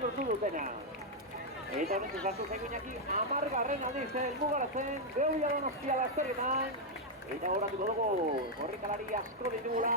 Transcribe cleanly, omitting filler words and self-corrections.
lortu dutena. Eta honetan zartu zaigu Iñaki, 10. aldiz helmugaratzen, Geuia Donostia lasterretan. Eta horatuko dugu, korrikalari asko ditugula,